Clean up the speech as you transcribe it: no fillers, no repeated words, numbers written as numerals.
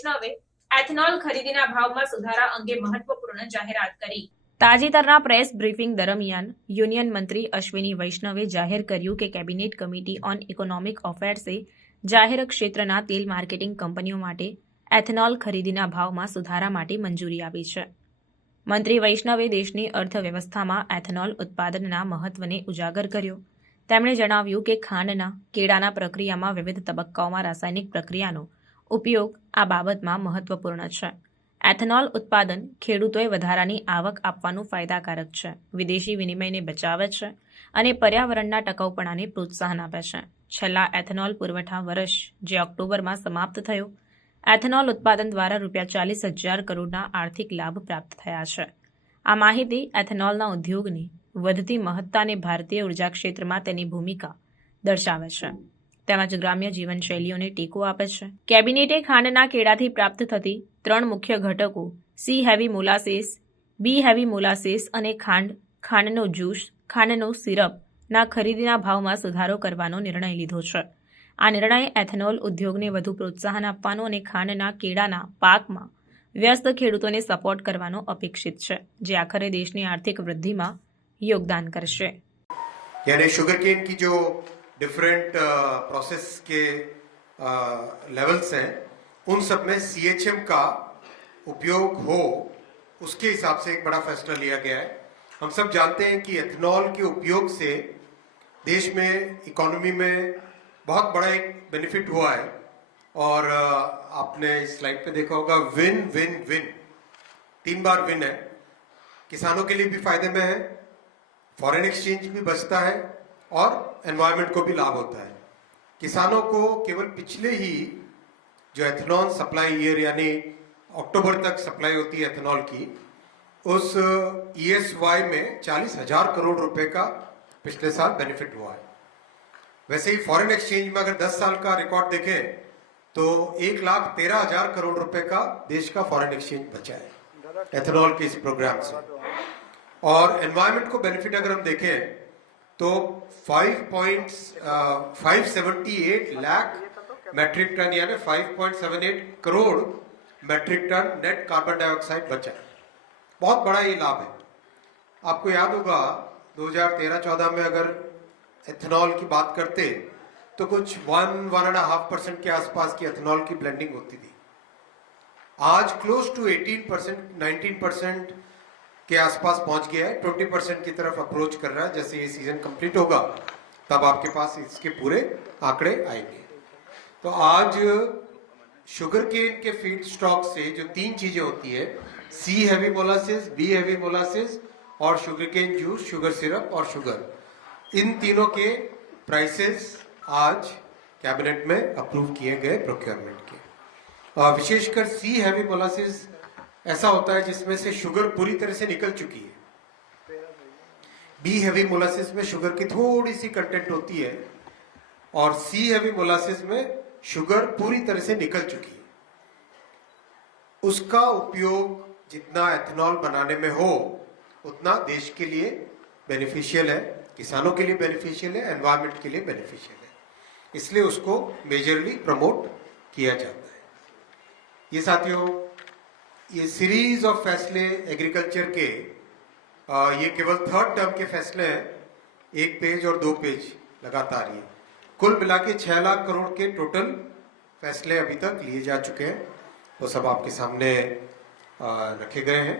વૈષ્ણવે એથેનોલ ખરીદીના ભાવમાં સુધારા અંગે મહત્વપૂર્ણ જાહેરાત કરી. તાજેતરના પ્રેસ બ્રીફિંગ દરમિયાન યુનિયન મંત્રી અશ્વિની વૈષ્ણવે જાહેર કર્યું કે કેબિનેટ કમિટી ઓન ઇકોનોમિક અફેર્સે જાહેર ક્ષેત્રના તેલ માર્કેટિંગ કંપનીઓ માટે એથેનોલ ખરીદીના ભાવમાં સુધારા માટે મંજૂરી આપી છે. મંત્રી વૈષ્ણવે દેશની અર્થવ્યવસ્થામાં એથેનોલ ઉત્પાદનના મહત્વને ઉજાગર કર્યો. તેમણે જણાવ્યું કે ખાંડના કેળાના પ્રક્રિયામાં વિવિધ તબક્કાઓમાં રાસાયણિક પ્રક્રિયાનો ઉપયોગ આ બાબતમાં મહત્વપૂર્ણ છે. એથેનોલ ઉત્પાદન ખેડૂતોએ વધારાની આવક આપવાનું ફાયદાકારક છે, વિદેશી વિનિમયને બચાવે છે અને પર્યાવરણના ટકાઉપણાને પ્રોત્સાહન આપે છે. છેલ્લા એથેનોલ પુરવઠા વર્ષ, જે ઓક્ટોબરમાં સમાપ્ત થયો, એથેનોલ ઉત્પાદન દ્વારા ₹40,000 કરોડના આર્થિક લાભ પ્રાપ્ત થયા છે. આ માહિતી એથેનોલના ઉદ્યોગની વધતી મહત્તા અને ભારતીય ઉર્જા ક્ષેત્રમાં તેની ભૂમિકા દર્શાવે છે, તેમજ ગ્રામ્ય જીવનશૈલીઓને ટેકો આપે છે. કેબિનેટે ખાંડના કેળાથી પ્રાપ્ત થતી 3 મુખ્ય ઘટકો સી હેવી મોલાસીસ, બી હેવી મોલાસીસ અને ખાંડનો જ્યુસ, ખાંડનો સિરપના ખરીદીના ભાવમાં સુધારો કરવાનો નિર્ણય લીધો છે. આ નિર્ણય એથેનોલ ઉદ્યોગને વધુ પ્રોત્સાહન આપવાનો અને ખાંડના કેળાના પાકમાં વ્યસ્ત ખેડૂતોને સપોર્ટ કરવાનો અપેક્ષિત છે, જે આખરે દેશની આર્થિક વૃદ્ધિમાં योगदान करशे. यानी शुगर केन की जो डिफरेंट प्रोसेस के लेवल्स हैं, उन सब में सीएचएम का उपयोग हो, उसके हिसाब से एक बड़ा फैसला लिया गया है. हम सब जानते हैं कि एथेनॉल के उपयोग से देश में इकोनॉमी में बहुत बड़ा एक बेनिफिट हुआ है और आपने इस स्लाइड पे देखा होगा विन विन विन, 3 बार विन है. किसानों के लिए भी फायदे में है, फॉरेन एक्सचेंज भी बचता है और एनवायरनमेंट को भी लाभ होता है. किसानों को केवल पिछले ही जो एथेनॉल सप्लाई ईयर यानी अक्टूबर तक सप्लाई होती है एथेनॉल की, उस ESY में 40,000 करोड़ रुपए का पिछले साल बेनिफिट हुआ है. वैसे ही फॉरेन एक्सचेंज में अगर 10 साल का रिकॉर्ड देखें तो 1,13,000 करोड़ रुपए का देश का फॉरेन एक्सचेंज बचा है एथेनॉल के इस प्रोग्राम से. और एनवायरनमेंट को बेनिफिट अगर हम देखें तो 5.578 लाख मेट्रिक टन यानी 5.78 crore metric ton net carbon dioxide बचा है. बहुत बड़ा ये लाभ है. आपको याद होगा 2013-14 में अगर एथेनॉल की बात करते तो कुछ 1-1.5% के आसपास की एथेनॉल की ब्लेंडिंग होती थी. आज क्लोज टू 18%, 19% के आसपास पहुंच गया है. 20% की तरफ अप्रोच कर रहा है. जैसे ये सीजन कंप्लीट होगा तब आपके पास इसके पूरे आंकड़े आएंगे. तो आज शुगर केन के फीड स्टॉक से जो 3 चीजें होती है, C heavy molasses, B heavy molasses और sugar cane juice, sugar syrup और शुगर, इन तीनों के प्राइसेस आज कैबिनेट में अप्रूव किए गए प्रोक्योरमेंट के. विशेषकर सी हैवी मोलासिस ऐसा होता है जिसमें से शुगर पूरी तरह से निकल चुकी है. बी हैवी मोलासिस में शुगर की थोड़ी सी कंटेंट होती है और सी हैवी मोलासिस में शुगर पूरी तरह से निकल चुकी है. उसका उपयोग जितना एथेनॉल बनाने में हो उतना देश के लिए बेनिफिशियल है, किसानों के लिए बेनिफिशियल है, एनवायरनमेंट के लिए बेनिफिशियल है. इसलिए उसको मेजरली प्रमोट किया जाता है. ये साथियों, ये सीरीज ऑफ फैसले एग्रीकल्चर के ये केवल 3rd टर्म के फैसले हैं. 1 पेज और 2 पेज लगातार ये कुल मिला के 6 लाख करोड़ के टोटल फैसले अभी तक लिए जा चुके हैं. वो सब आपके सामने रखे गए हैं.